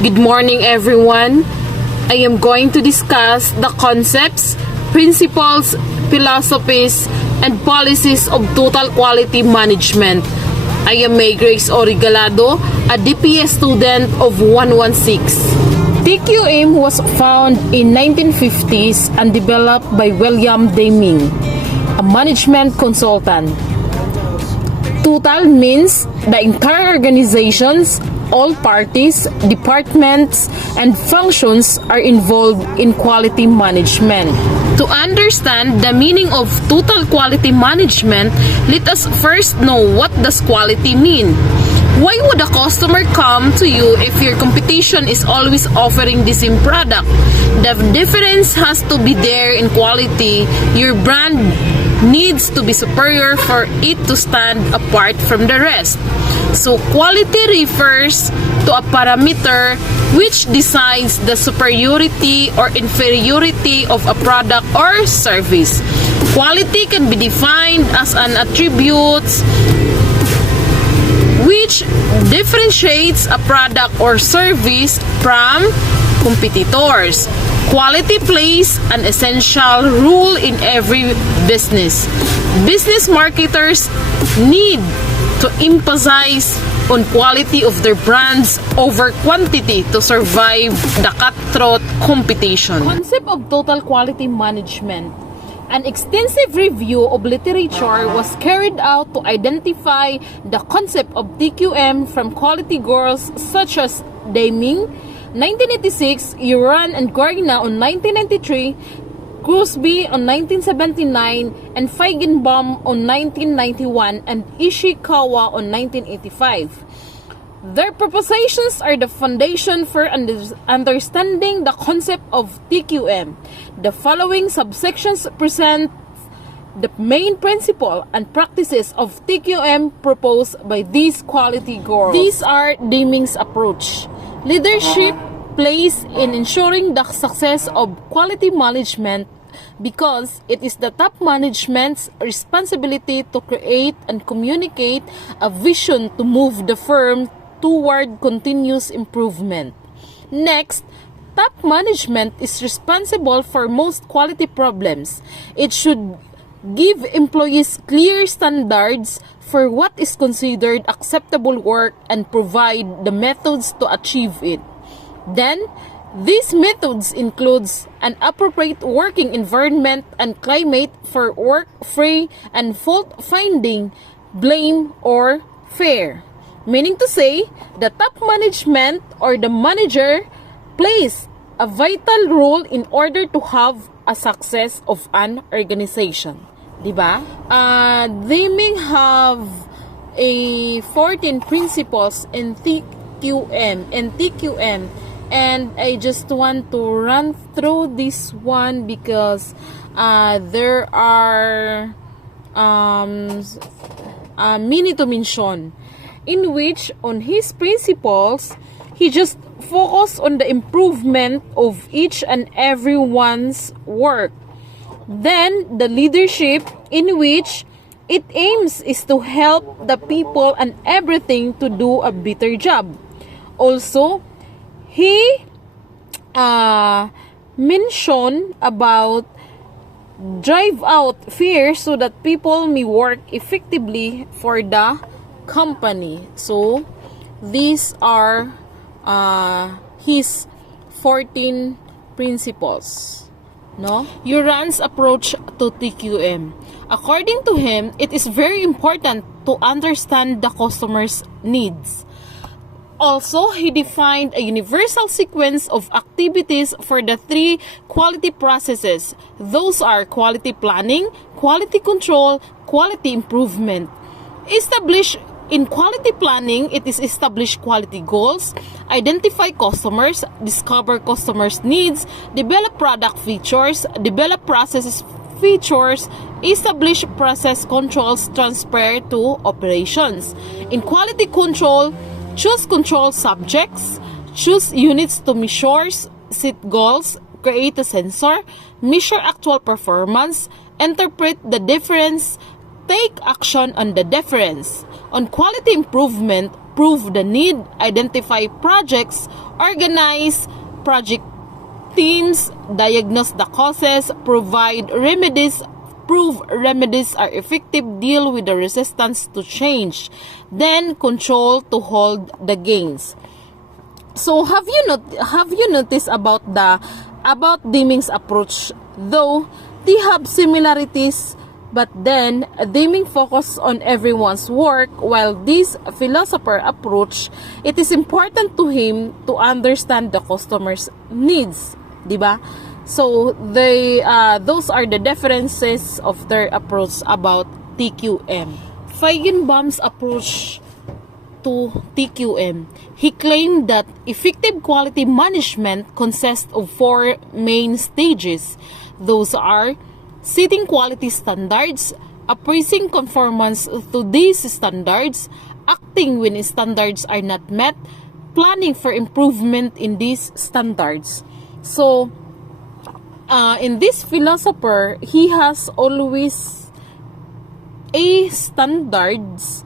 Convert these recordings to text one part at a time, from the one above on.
Good morning, everyone. I am going to discuss the concepts, principles, philosophies, and policies of total quality management. I am May Grace Origalado, a DPS student of 116. TQM was found in 1950s and developed by William Deming, a management consultant. Total means the entire organizations, all parties, departments, and functions are involved in quality management. To understand the meaning of total quality management, let us first know what does quality mean. Why would a customer come to you if your competition is always offering the same product? The difference has to be there in quality. Your brand needs to be superior for it to stand apart from the rest. So quality refers to a parameter which decides the superiority or inferiority of a product or service. Quality can be defined as an attribute which differentiates a product or service from competitors. Quality plays an essential role in every business. Business marketers need to emphasize on quality of their brands over quantity to survive the cutthroat competition. Concept of total quality management. An extensive review of literature was carried out to identify the concept of TQM from quality gurus such as Deming, 1986, Uran and Guarina on 1993, Crosby on 1979, and Feigenbaum on 1991, and Ishikawa on 1985. Their propositions are the foundation for understanding the concept of TQM. The following subsections present the main principle and practices of TQM proposed by these quality gurus. These are Deming's approach. Leadership plays in ensuring the success of quality management because it is the top management's responsibility to create and communicate a vision to move the firm toward continuous improvement. Next, top management is responsible for most quality problems. It should give employees clear standards for what is considered acceptable work and provide the methods to achieve it. Then, these methods includes an appropriate working environment and climate for work-free and fault-finding, blame, or fair. Meaning to say, the top management or the manager plays a vital role in order to have a success of an organization. Diba? Deming have a 14 principles in TQM and I just want to run through this one because there are many to mention, in which on his principles he just focused on the improvement of each and everyone's work. Then the leadership, in which it aims is to help the people and everything to do a better job. Also, he mentioned about drive out fear so that people may work effectively for the company. So these are his 14 principles. No? Uran's approach to TQM. According to him, it is very important to understand the customer's needs. Also, he defined a universal sequence of activities for the three quality processes. Those are quality planning, quality control, quality improvement. In quality planning, it is establish quality goals, identify customers, discover customers' needs, develop product features, develop processes features, establish process controls, transfer to operations. In quality control, choose control subjects, choose units to measure, set goals, create a sensor, measure actual performance, interpret the difference, take action on the difference. On quality improvement, prove the need, identify projects, organize project teams, diagnose the causes, provide remedies, prove remedies are effective, deal with the resistance to change, then control to hold the gains. So have you noticed about Deming's approach? Though they have similarities, but then Deming focus on everyone's work, while this philosopher approach, it is important to him to understand the customer's needs, diba? So those are the differences of their approach about TQM. Feigenbaum's approach to TQM. He claimed that effective quality management consists of 4 main stages. Those are setting quality standards, appraising conformance to these standards, acting when standards are not met, planning for improvement in these standards. So, in this philosopher, he has always a standards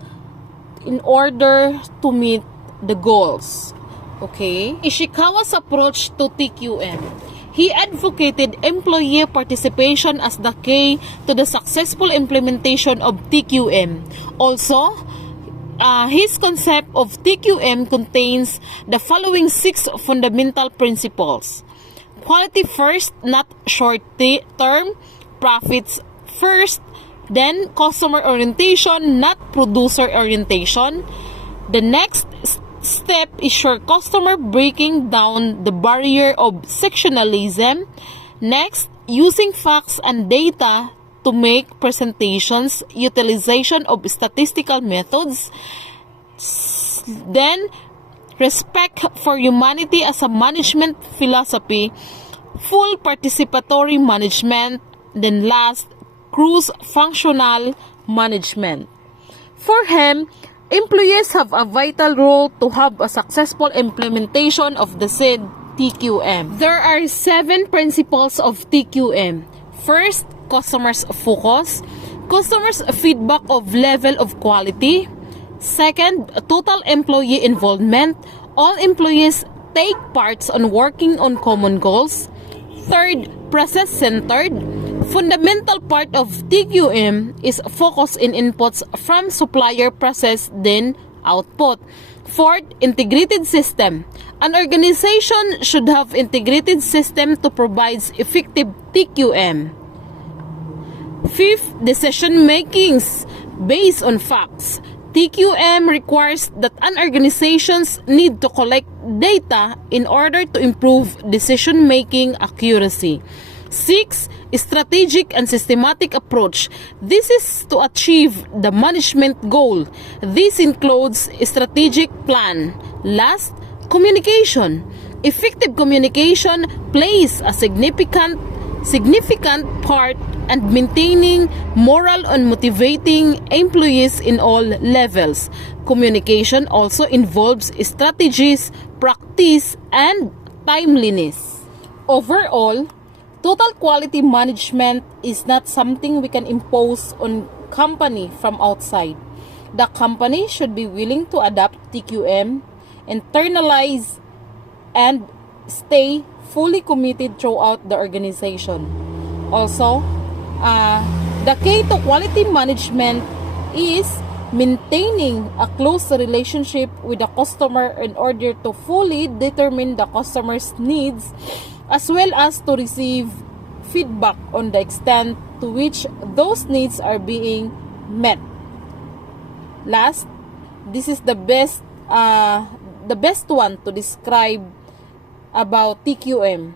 in order to meet the goals. Okay? Ishikawa's approach to TQM. He advocated employee participation as the key to the successful implementation of TQM. Also, his concept of TQM contains the following 6 fundamental principles. Quality first, not short-term. Profits first. Then, customer orientation, not producer orientation. The next step is your customer, breaking down the barrier of sectionalism. Next, using facts and data to make presentations, utilization of statistical methods. Then, respect for humanity as a management philosophy, full participatory management. Then last, cross-functional management. For him, employees have a vital role to have a successful implementation of the said TQM. There are 7 principles of TQM. First, customers focus. Customers feedback of level of quality. Second, total employee involvement. All employees take parts on working on common goals. Third, process-centered. Fundamental part of TQM is focus in inputs from supplier process, then output. Fourth, integrated system. An organization should have integrated system to provide effective TQM. Fifth, decision makings based on facts. TQM requires that an organizations need to collect data in order to improve decision-making accuracy. 6. Strategic and systematic approach. This is to achieve the management goal. This includes strategic plan. Last, communication. Effective communication plays a significant part and maintaining moral and motivating employees in all levels. Communication also involves strategies, practice, and timeliness. Overall, total quality management is not something we can impose on company from outside. The company should be willing to adapt TQM, internalize, and stay fully committed throughout the organization. Also, the key to quality management is maintaining a close relationship with the customer in order to fully determine the customer's needs, as well as to receive feedback on the extent to which those needs are being met. Last, this is the best one to describe about TQM,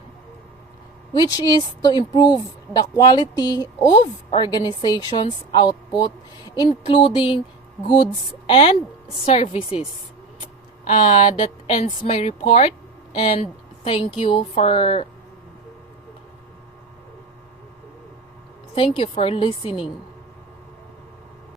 which is to improve the quality of organization's output, including goods and services. That ends my report, and thank you for listening.